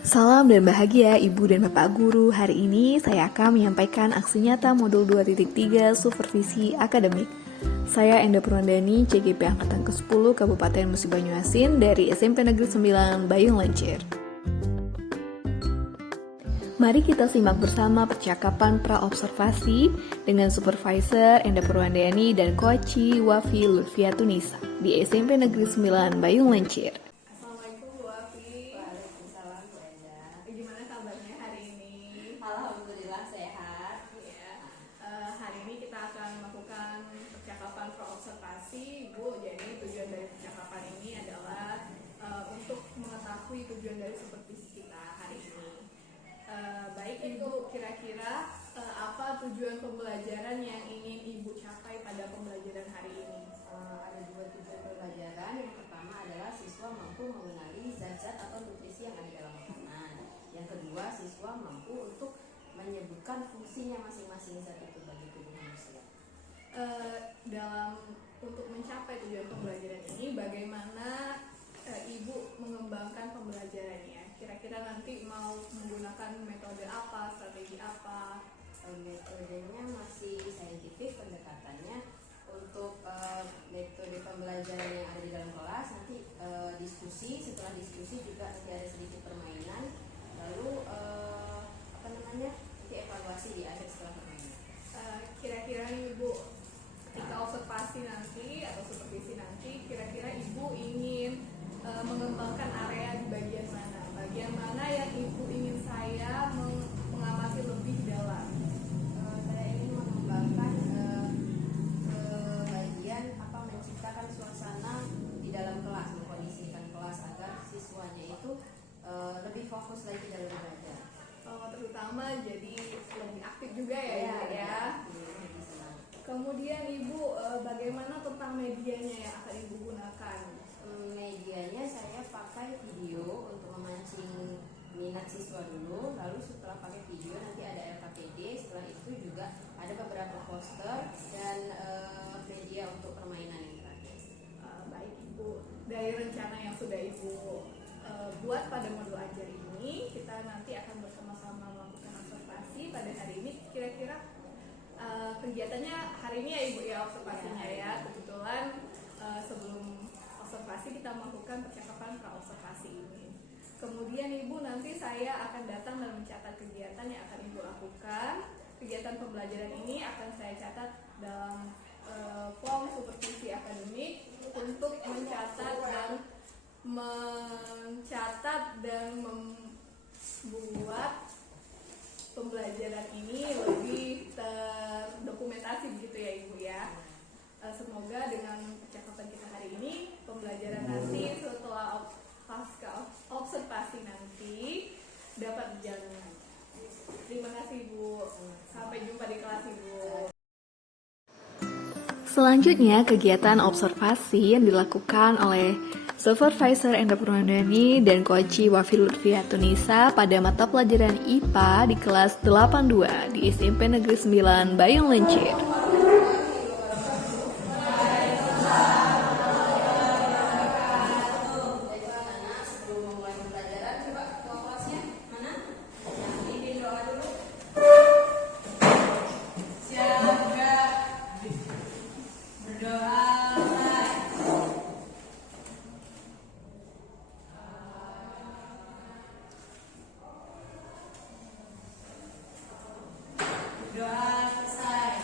Salam dan bahagia Ibu dan Bapak Guru. Hari ini saya akan menyampaikan aksi nyata modul 2.3 Supervisi Akademik. Saya Enda Purwandani, CGP Angkatan ke-10 Kabupaten Musi Banyuasin dari SMP Negeri 9 Bayung Lencir. Mari kita simak bersama percakapan pra-observasi dengan Supervisor Enda Purwandani dan Koci Wafi Lutfiatunisa di SMP Negeri 9 Bayung Lencir. Assalamualaikum Bu Wafi. Waalaikumsalam Bu Enda. Gimana kabarnya hari ini? Alhamdulillah sehat. Ya, hari ini kita akan melakukan percakapan pra-observasi Bu. Jadi tujuan dari percakapan ini adalah untuk mengetahui tujuan dari supervisi kita hari ini. Baik Ibu, kira-kira apa tujuan pembelajaran yang ingin Ibu capai pada pembelajaran hari ini? Ada dua tujuan pembelajaran. Yang pertama adalah siswa mampu mengenali zat-zat atau nutrisi yang ada dalam makanan. Yang kedua, siswa mampu untuk menyebutkan fungsinya masing-masing zat itu bagi tubuh manusia. Untuk mencapai tujuan pembelajaran ini, bagaimana Ibu mengembangkan pembelajarannya? Kira-kira nanti mau menggunakan metode apa, strategi apa? Metodenya masih saintifik pendekatannya. Untuk metode pembelajaran yang ada di dalam kelas nanti diskusi, setelah diskusi juga nanti ada sedikit permainan, lalu nanti evaluasi di akhir setelah permainan. Kira-kira nih Ibu, ketika observasi nanti atau supervisi nanti, kira-kira Ibu ingin mengembangkan area di bagian mana? Bagian mana yang Ibu ingin saya mengamati lebih dalam? Saya ingin mengembangkan bagian menciptakan suasana di dalam kelas, mengkondisikan kelas agar siswanya itu lebih fokus lagi dalam belajar. Terutama jadi lebih aktif juga ya, Ibu, ya. Lebih senang. Kemudian Ibu, bagaimana tentang medianya yang akan Ibu gunakan? Medianya saya pakai video untuk memancing minat siswa dulu, lalu setelah pakai video nanti ada LKPD, setelah itu juga ada beberapa poster dan media untuk permainan yang terakhir. Baik Ibu, dari rencana yang sudah Ibu buat pada modul ajar ini, kita nanti akan bersama-sama melakukan observasi pada hari ini. Kira-kira kegiatannya hari ini ya Ibu ya, observasinya ya. Kebetulan sebelum observasi kita melakukan percakapan pra-observasi ini. Kemudian Ibu, nanti saya akan datang dan mencatat kegiatan yang akan Ibu lakukan. Kegiatan pembelajaran ini akan saya catat dalam form supervisi akademik untuk mencatat dan membuat pembelajaran ini lebih terdokumentasi begitu ya Ibu ya. Semoga dengan percakapan kita hari ini, pembelajaran nanti setelah pasca observasi nanti dapat berjalan. Terima kasih Ibu. Sampai jumpa di kelas Ibu. Selanjutnya, kegiatan observasi yang dilakukan oleh Supervisor Enda Purwandani dan Koci Wafi Lutfiatunisa pada mata pelajaran IPA di kelas 82 di SMP Negeri 9 Bayung Lencir. Doa selesai.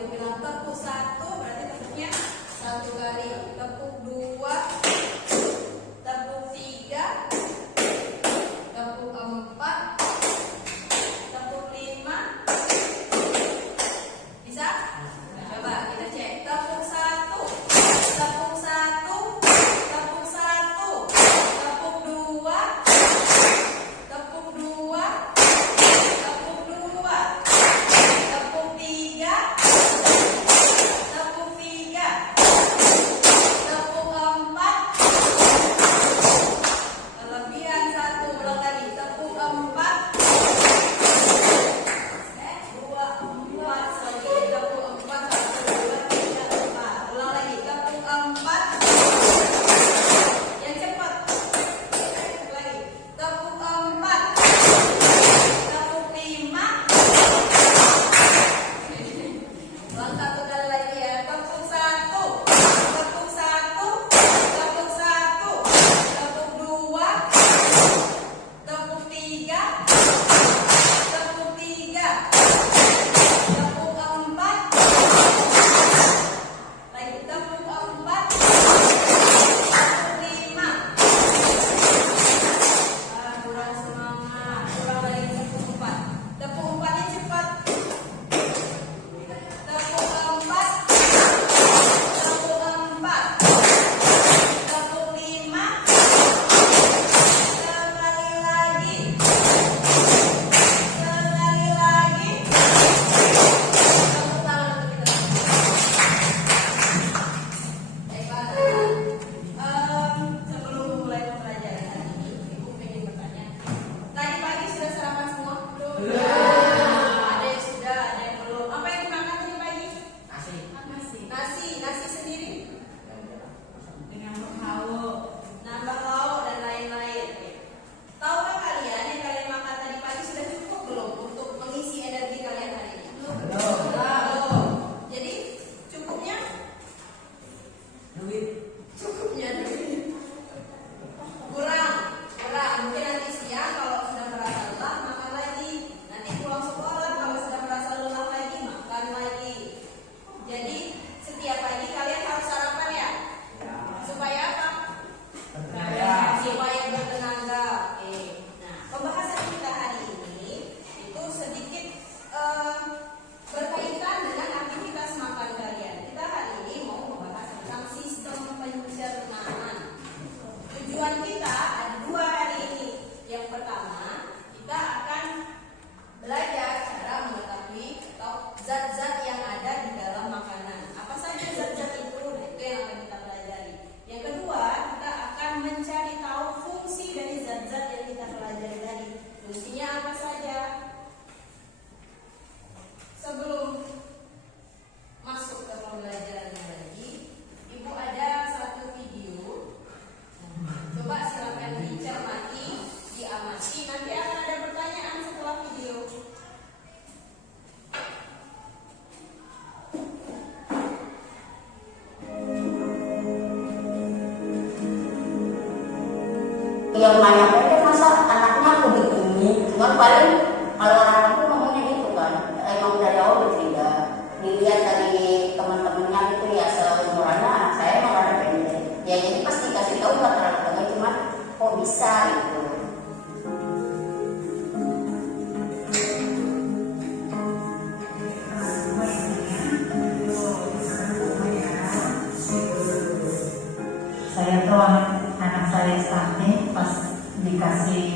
ibu bilang tepuk 1 berarti tepuknya 1 kali, tepuk 2, tepuk 3, tepuk 4, tepuk 5. Bisa? Coba kita cek. Tepuk 1, tepuk 1, tepuk 1, tepuk 2, tepuk 2, tepuk 2, tepuk 3, tepuk 3, tepuk 4. Kelebihan 1, ulang lagi. Tepuk 4, 2, 4, lagi tepuk 4, 1, 2, 3, 4. Ulang lagi. Tepuk 4. Yang cepat. Lagi. Tepuk 4. Tepuk 5. Ulang 1 kali lagi ya. Tepuk 1. Tepuk 1. Tepuk 1. Tepuk 2. Tepuk 3. Tepuk 3. Tepuk 4. Lagi tepuk 4. Tepuk 5. Kurang semangat. Kurang lagi tepuk 4. Tepuk 4-nya cepat. Tepuk 4. Tepuk 4. Tepuk 5. Sekali lagi. Sekali lagi. Tepuk tangan untuk kita. Baiklah, sebelum mulai pembelajaran hari ini, Ibu ingin bertanya. Tadi pagi sudah sarapan semua? Belum. Ada yang sudah, ada yang belum. Apa yang dimakan tadi pagi? Nasi sendiri. Dengan nambah lauk dan lain-lain. Tahukah kalian yang kalian makan tadi pagi sudah cukup belum untuk mengisi energi kalian hari ini? Belum. Jadi cukupnya duit. Kurang. Mungkin nanti siang kalau sudah merasa lelah makan lagi. Nanti pulang sekolah kalau sudah merasa lelah lagi makan lagi. Jadi setiap pagi kalian harus sarapan ya. Supaya apa? Supaya bertenaga. Oke. Nah, pembahasan kita hari ini itu sedikit berkaitan dengan aktivitas makan kalian. Kita hari ini mau membahas tentang sistem pencernaan. Tujuan kita ada 2 hari ini. Yang pertama, kita akan belajar cara mengetahui atau zat-zat yang ada di dalam makanan. Apa saja zat-zat itu? Nah, itu yang akan kita pelajari. Yang kedua, kita akan mencari tahu fungsi dari zat-zat yang kita pelajari tadi. Fungsinya apa saja? Sebelum masuk ke pembelajarannya lagi, Ibu ada satu video. Coba silakan dicermati, diamati. Nanti akan ada pertanyaan setelah video. Yang nanya mereka masa anaknya aku begini, cuman paling kalau orang aku ngomongnya gitu kan, emang dari awal bercerita dilihat dari teman-temannya gitu ya, seumurannya anak saya emang ada pendek ya, jadi pasti kasih tahu rata-ratanya cuman kok bisa gitu. Saya tuh anak saya stunting pas dikasih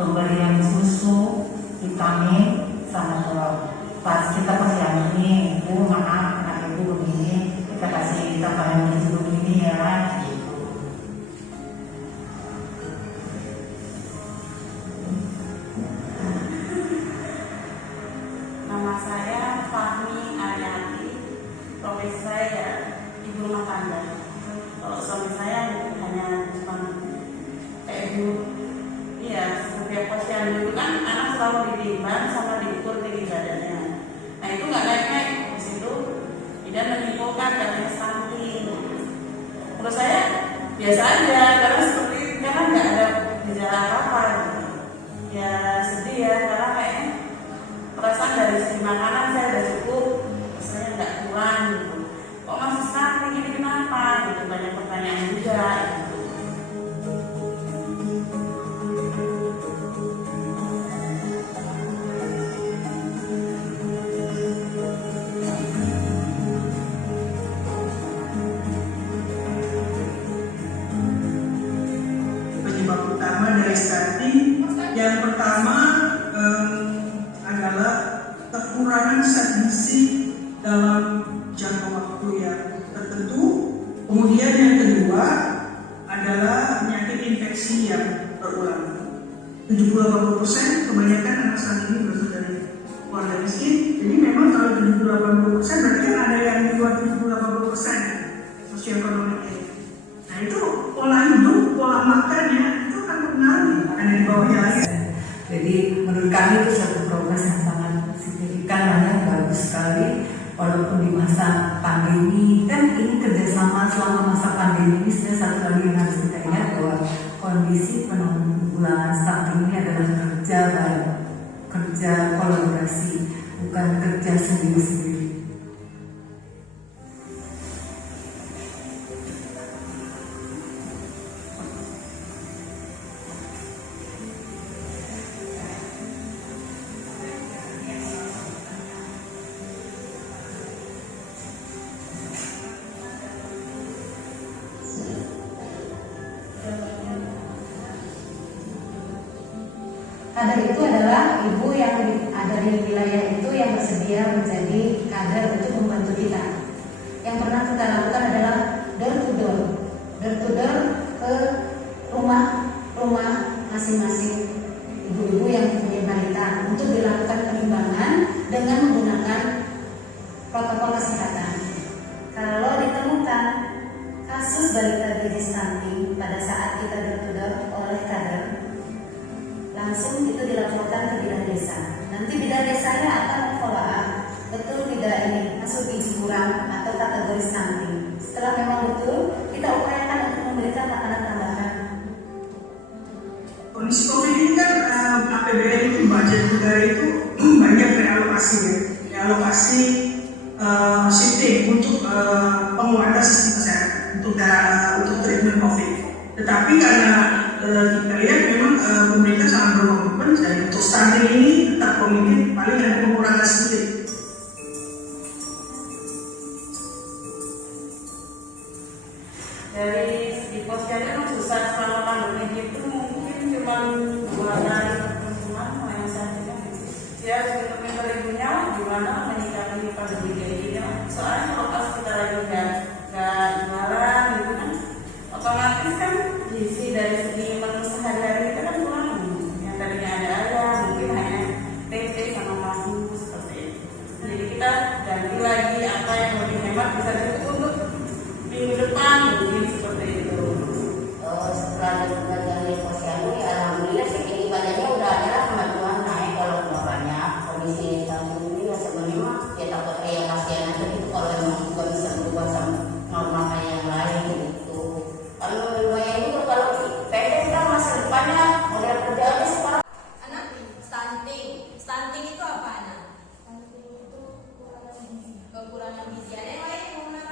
pemberian susu, vitamin, sama telur. Pas kita posyandu, ibu, maaf, anak ibu begini, kita kasih tambahan gizi begini ya. Nama saya Fahmi Ariati, profesi saya ibu rumah tangga. Kalau suami saya hanya cuma kayak ibu, iya, setiap posyandu itu kan anak selalu ditimbang sama diukur tinggi badannya. Nah itu nggak naik-naik di situ, tidak menyimpulkan katanya stunting. Menurut saya biasa aja, karena seperti karena nggak ada gejala apa-apa. Ya sedih ya, karena kayaknya perasaan dari segi makanan saya udah cukup, saya kenapa gitu, banyak pertanyaan juga gitu. Penyebab utama dari stunting yang pertama adalah kekurangan zat gizi dalam jangka waktu yang tertentu. Kemudian yang kedua adalah penyakit infeksi yang berulang. 70-80% kebanyakan anak stunting ini berasal dari keluarga miskin. Jadi memang kalau 70-80% berarti kan ada yang di luar 70-80% sosioekonomi ini. Nah itu pola hidup, pola makannya itu akan mempengaruhi, ada di bawahnya lagi. Jadi menurut kami itu satu progres yang sangat signifikan, yang bagus sekali. Walaupun di masa pandemi, kan ini kerjasama selama masa pandemi ini sebenarnya satu lagi yang harus kita ingat bahwa kondisi penanggulangan stunting ini adalah kerja bareng, kerja kolaborasi, bukan kerja sendiri-sendiri. Kader itu adalah ibu yang ada di wilayah itu yang bersedia menjadi kader untuk membantu kita. Yang pernah kita lakukan adalah door to door ke rumah masing-masing ibu-ibu yang punya balita untuk dilakukan penimbangan dengan menggunakan protokol kesehatan. Kalau ditemukan kasus balita gizi stunting pada saat kita door to door oleh kader, langsung itu dilaporkan ke bidan desa. Nanti bidan desanya akan follow up, betul tidak ini masuk gizi kurang atau kategori stunting. Setelah memang betul, kita upayakan untuk memberikan makanan tambahan. Kondisi COVID ini kan APBN itu budget negara itu banyak realokasi ya, realokasi shifting untuk penguatan sistem kesehatan untuk treatment COVID. Tetapi karena kita lihat memang pemerintah sangat berkomitmen dan untuk stunting ini tetap komitmen paling ada pengurangan sedikit. Dari segi posyandu kan susah selama pandemi itu mungkin cuma 2 kali pertemuan yang saya dia harus minta ibunya gimana menyikapi pandemi kayak gini. Soalnya kalau pas kita lagi nggak jualan gitu kan, otomatis kan gizi dari segi menu sehari-hari kita kan kurang. Yang tadinya ada ayam mungkin hanya tempe sama tahu seperti itu. Jadi kita ganti lagi apa yang lebih hemat bisa cukup untuk minggu depan mungkin seperti itu. Setelah dari posyandu ya alhamdulillah sih ini badannya udah ada kemajuan naik kalau nggak banyak. Kondisi stunting ini ya sebenarnya mah ya takut kayak kasihan aja gitu kalau memang nggak bisa berubah sama normal kayak yang lain gitu. Kalau lumayan itu kalau pendek kan masa depannya model kerjanya sekarang. Anak stunting itu apa anak? Kekurangan gizi. Ada yang lain mau nanya?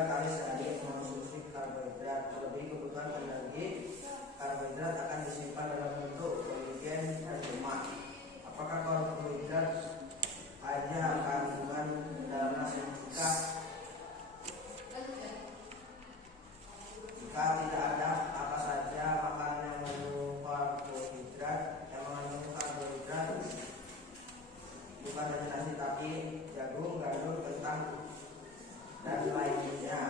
jika kali sehari mengonsumsi karbohidrat. Terlebih kebutuhan energi karbohidrat akan disimpan dalam bentuk glikogen dan lemak. Apakah karbohidrat ada kandungan dalam nasi? Jika tidak ada, apa saja makanan yang mengandung karbohidrat? Yang mengandung karbohidrat bukan hanya nasi tapi jagung, gandum, kentang dan lainnya.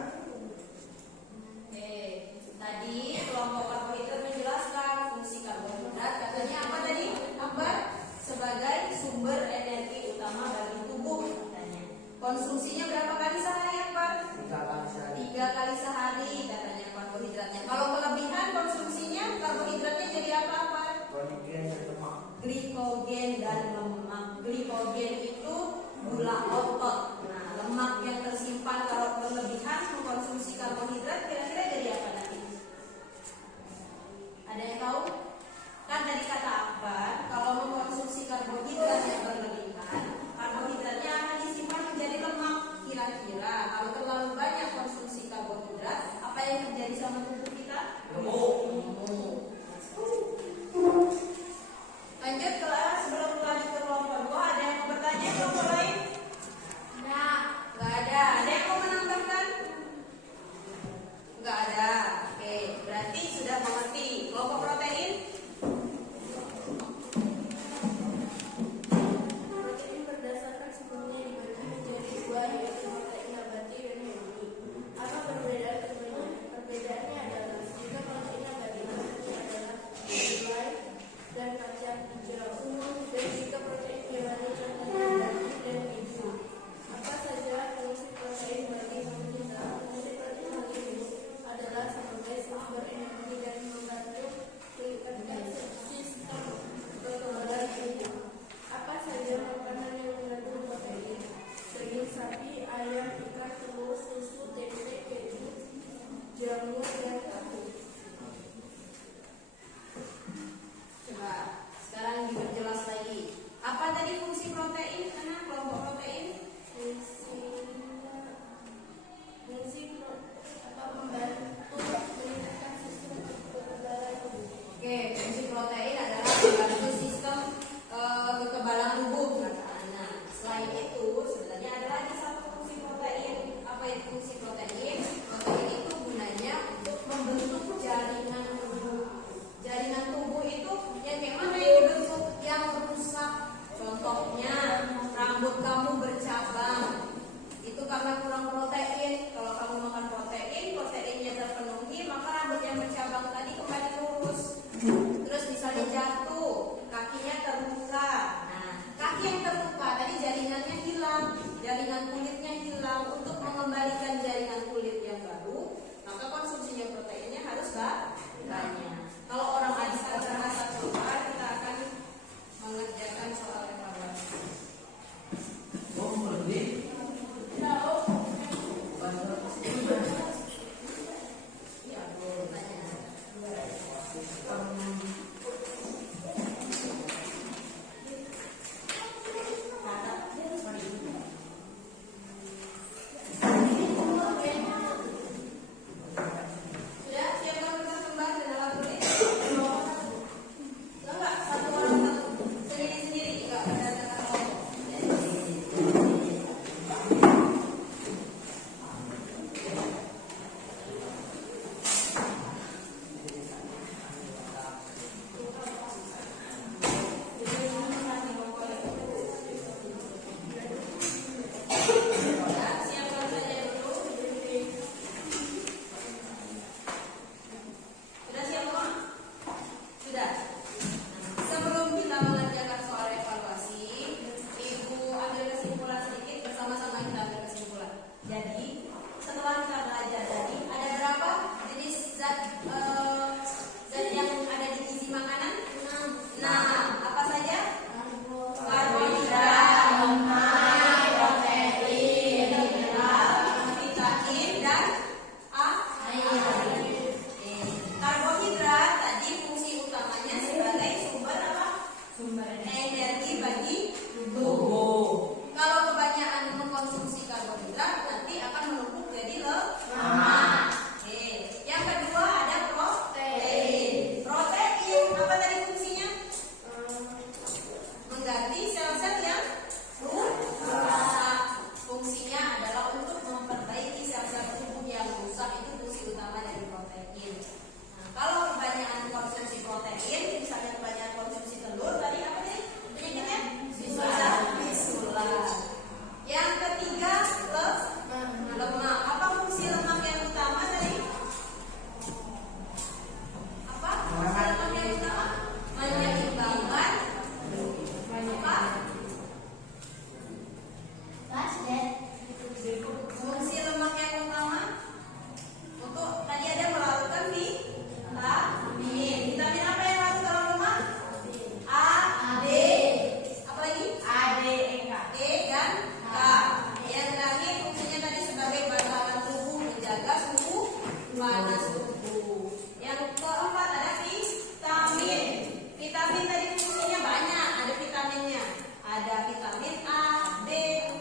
panas tubuh. Yang keempat ada vitamin. Vitamin tadi fungsinya banyak, ada vitaminnya. Ada vitamin A, B,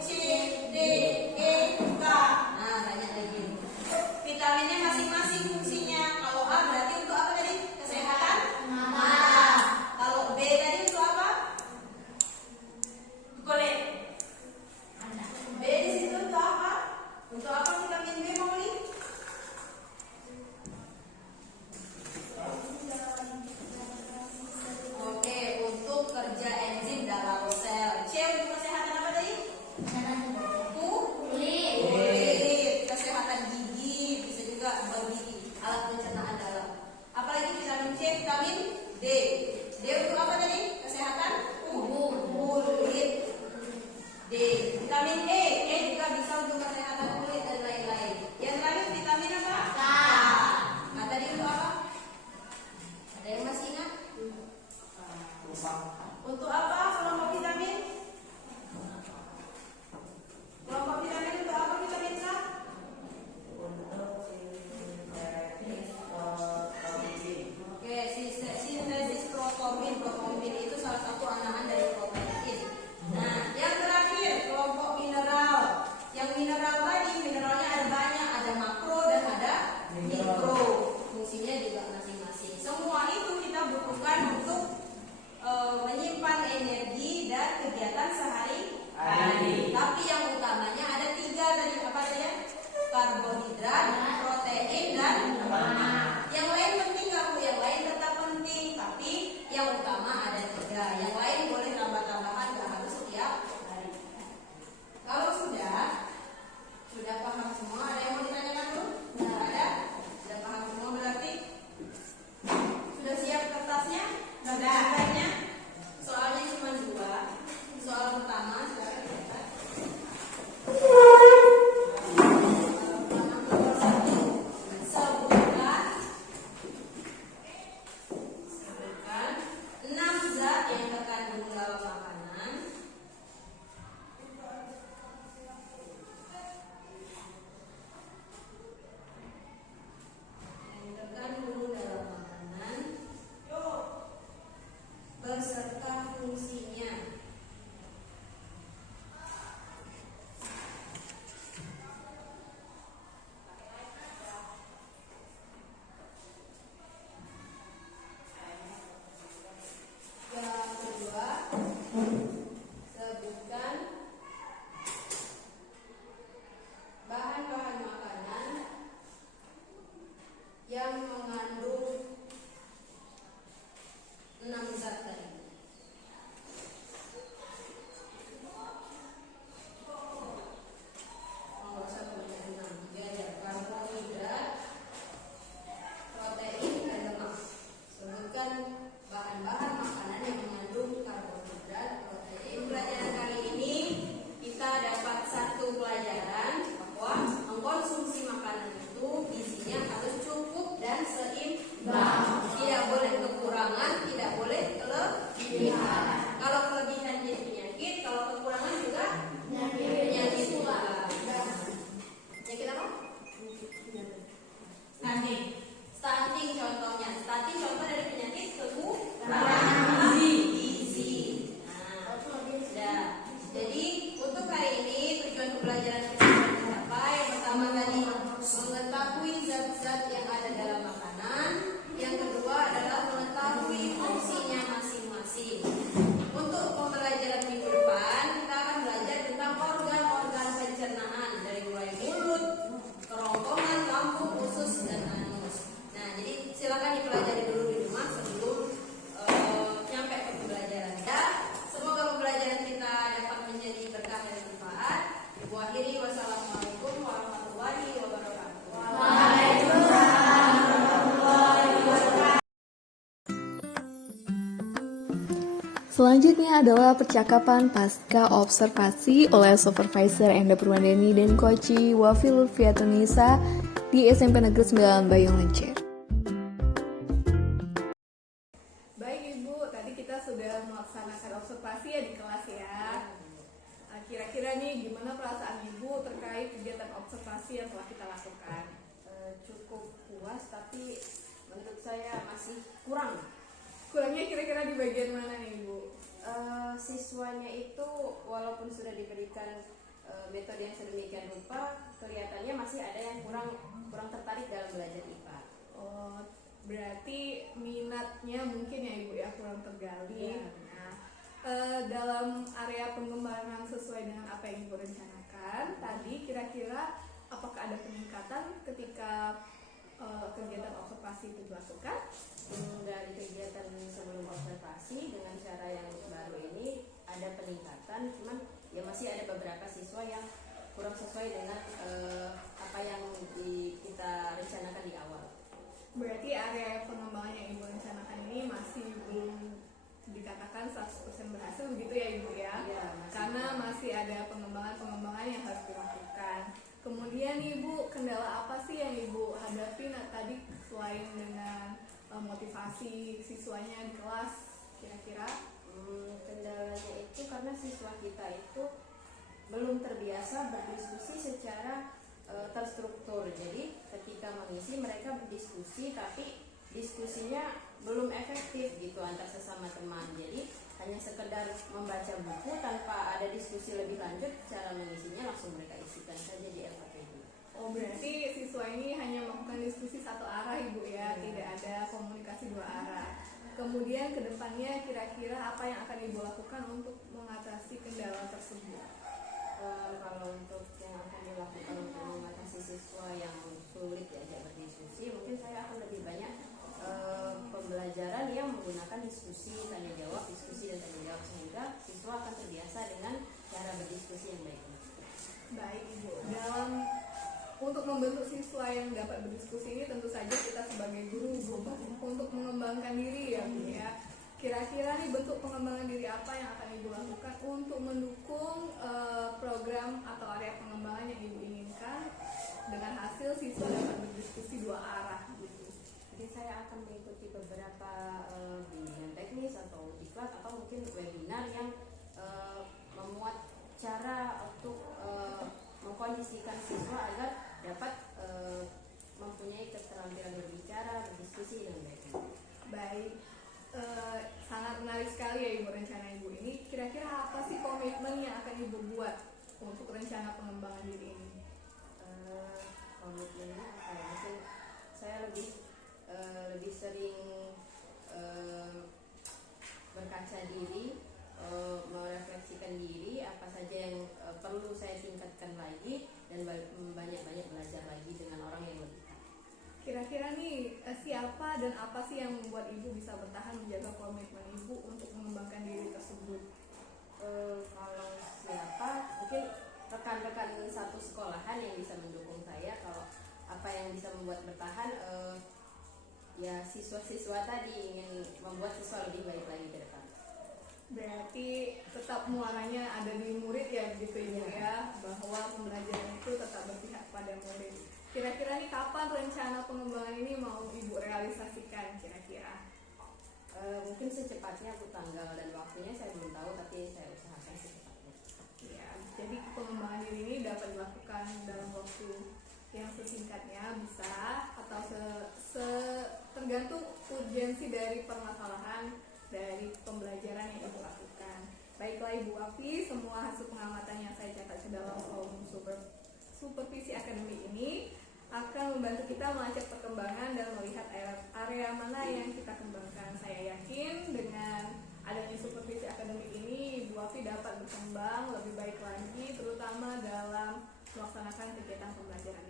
C, D, E, K. Nah, banyak lagi. Vitaminnya masing-masing fungsinya. Kalau A berarti untuk apa tadi? Kesehatan mata. Kalau B tadi untuk apa? Kulit. B di situ untuk apa? Untuk apa vitamin B, Mauli? Oke, untuk kerja enzim dalam sel. C untuk kesehatan apa tadi? Kulit. Kesehatan gigi, bisa juga buat gigi, alat pencernaan dalam. Apalagi vitamin C, vitamin D. D untuk apa tadi? Kesehatan kulit. D. Vitamin E. E juga bisa untuk kesehatan kulit dan lain-lain. Yang terakhir vitamin apa? K. Nah, tadi untuk apa? Ada yang masih ingat? Untuk apa kelompok vitamin? Kelompok vitamin untuk apa vitamin K? Oke, sintesis protomin. Protomin itu salah satu anakan dari protein. Nah, yang terakhir kelompok mineral. Yang mineral tadi, mineralnya ada banyak, ada makro dan ada mikro. Fungsinya juga masing-masing. Semua itu kita butuhkan untuk menyimpan energi dan kegiatan sehari-hari. Tapi yang utamanya ada 3 tadi, apa saja? Karbohidrat, protein, dan lemak. Yang lain penting nggak Bu? Yang lain tetap penting, tapi yang utama ada 3. Yang lain boleh tambah-tambahan, nggak harus setiap hari. Kalau sudah paham semua, ada yang mau ditanyakan dulu? Nggak ada? Sudah paham semua berarti? Sudah siap kertasnya? Sudah. Soalnya cuma 2. Soal pertama, silakan lihat. Sebutkan 6 zat yang terkandung dalam makanan. Yang terkandung dalam makanan beserta fungsinya. Yang kedua, sebutkan bahan-bahan makanan yang mengandung 6 zat tadi. Nomor 1 dan 6, 3 aja. Karbohidrat, protein, dan lemak. Sebutkan bahan-bahan makanan yang mengandung karbohidrat, protein. Pelajaran kali ini kita dapat satu pelajaran bahwa mengkonsumsi makanan itu gizinya harus cukup dan seimbang. Tidak boleh kekurangan, tidak boleh kelebihan. Kalau kelebihan jadi penyakit, kalau kekurangan juga penyakit juga. Penyakit apa? Stunting contohnya. Stunting contoh dari penyakit kekurangan gizi. Nah, sudah. Jadi untuk hari ini tujuan pembelajaran kita sudah tercapai. Yang pertama tadi mengetahui zat-zat yang ada dalam makanan. Yang kedua adalah mengetahui fungsinya masing-masing. Untuk pembelajaran minggu depan kita akan belajar tentang organ-organ pencernaan dari mulai mulut, kerongkongan, lambung, usus, dan anus. Nah, jadi silakan dipelajari dulu di rumah sebelum nyampe ke pembelajaran. Ya, semoga pembelajaran kita dapat menjadi berkah dan manfaat. Ibu akhiri, wassalamualaikum warahmatullahi wabarakatuh. Waalaikumsalam warahmatullahi wabarakatuh. Selanjutnya adalah percakapan pasca observasi oleh Supervisor Enda Purwandeni dan Koci Wafi Lutfiatunisa di SMP Negeri 9 Bayung Lencer. Baik Ibu, tadi kita sudah melaksanakan observasi ya di kelas ya. Kira-kira nih gimana perasaan Ibu terkait kegiatan observasi yang telah kita lakukan? cukup puas, tapi menurut saya masih kurang. Kurangnya kira-kira di bagian mana nih Ibu? Siswanya itu walaupun sudah diberikan metode yang sedemikian rupa, kelihatannya masih ada yang kurang tertarik dalam belajar IPA. Oh, berarti minatnya mungkin ya Ibu ya kurang tergali. Iya. Nah, dalam area pengembangan sesuai dengan apa yang Ibu rencanakan tadi, kira-kira apakah ada peningkatan ketika kegiatan observasi itu dilakukan? Dari kegiatan sebelum observasi dengan cara yang baru ini ada peningkatan, cuman ya masih ada beberapa siswa yang kurang sesuai dengan apa yang kita rencanakan di awal. Berarti area pengembangan yang Ibu rencanakan ini masih belum dikatakan 100% berhasil begitu ya Ibu ya? Iya, Karena masih ada pengembangan yang harus dilakukan. Kemudian Ibu, kendala apa sih yang Ibu hadapi tadi selain dengan motivasi siswanya di kelas kira-kira? Kendalanya itu karena siswa kita itu belum terbiasa berdiskusi secara terstruktur. Jadi ketika mengisi mereka berdiskusi tapi diskusinya belum efektif gitu antar sesama teman. Jadi hanya sekedar membaca buku tanpa ada diskusi lebih lanjut, cara mengisinya langsung mereka isikan saja di LKPD. Oh, berarti siswa ini hanya melakukan diskusi satu arah Ibu ya, tidak ada komunikasi dua arah. Kemudian kedepannya kira-kira apa yang akan Ibu lakukan untuk mengatasi kendala tersebut? Kalau untuk yang akan dilakukan untuk mengatasi siswa yang sulit diajak berdiskusi, mungkin saya akan lebih banyak pembelajaran yang menggunakan diskusi, tanya jawab, diskusi dan tanya jawab, sehingga siswa akan terbiasa dengan cara berdiskusi yang baik. Baik Ibu, untuk membentuk siswa yang dapat berdiskusi ini tentu saja kita sebagai guru untuk mengembangkan diri ya Bu ya. Kira-kira nih bentuk pengembangan diri apa yang akan Ibu lakukan untuk mendukung program atau area pengembangan yang Ibu inginkan dengan hasil siswa dapat berdiskusi dua arah gitu. Jadi saya akan mengikuti beberapa bimbingan teknis atau diklat atau mungkin webinar yang memuat cara untuk mengkondisikan siswa agar dapat mempunyai keterampilan berbicara, berdiskusi dengan baik. Baik, sangat menarik sekali ya Ibu rencana Ibu ini. Kira-kira apa sih komitmen yang akan Ibu buat untuk rencana pengembangan diri ini? Komitmennya apa ya? Mungkin saya lebih sering berkaca diri, merefleksikan diri apa saja yang perlu saya tingkatkan lagi dan banyak-banyak belajar lagi dengan orang yang lebih. Kira-kira nih siapa dan apa sih yang membuat Ibu bisa bertahan menjaga komitmen Ibu untuk mengembangkan diri tersebut? Kalau siapa, mungkin rekan-rekan satu sekolahan yang bisa mendukung saya. Kalau apa yang bisa membuat bertahan, ya siswa-siswa tadi ingin membuat siswa lebih baik lagi ke depan. Berarti tetap muaranya ada di murid ya gitu Ibu ya, bahwa pembelajaran itu tetap berpihak pada murid. Kira-kira nih kapan rencana pengembangan ini mau Ibu realisasikan kira-kira? Mungkin secepatnya, Bu, tanggal dan waktunya saya belum tahu, tapi saya usahakan secepatnya. Ya, jadi pengembangan diri ini dapat dilakukan dalam waktu yang sesingkatnya bisa, atau tergantung urgensi dari permasalahan dari pembelajaran yang Ibu lakukan. Baiklah Ibu Afi, semua hasil pengamatan yang saya catat ke dalam forum supervisi akademik ini akan membantu kita melacak perkembangan dan melihat area mana yang kita kembangkan. Saya yakin dengan adanya supervisi akademik ini, Ibu Afi dapat berkembang lebih baik lagi, terutama dalam melaksanakan kegiatan pembelajaran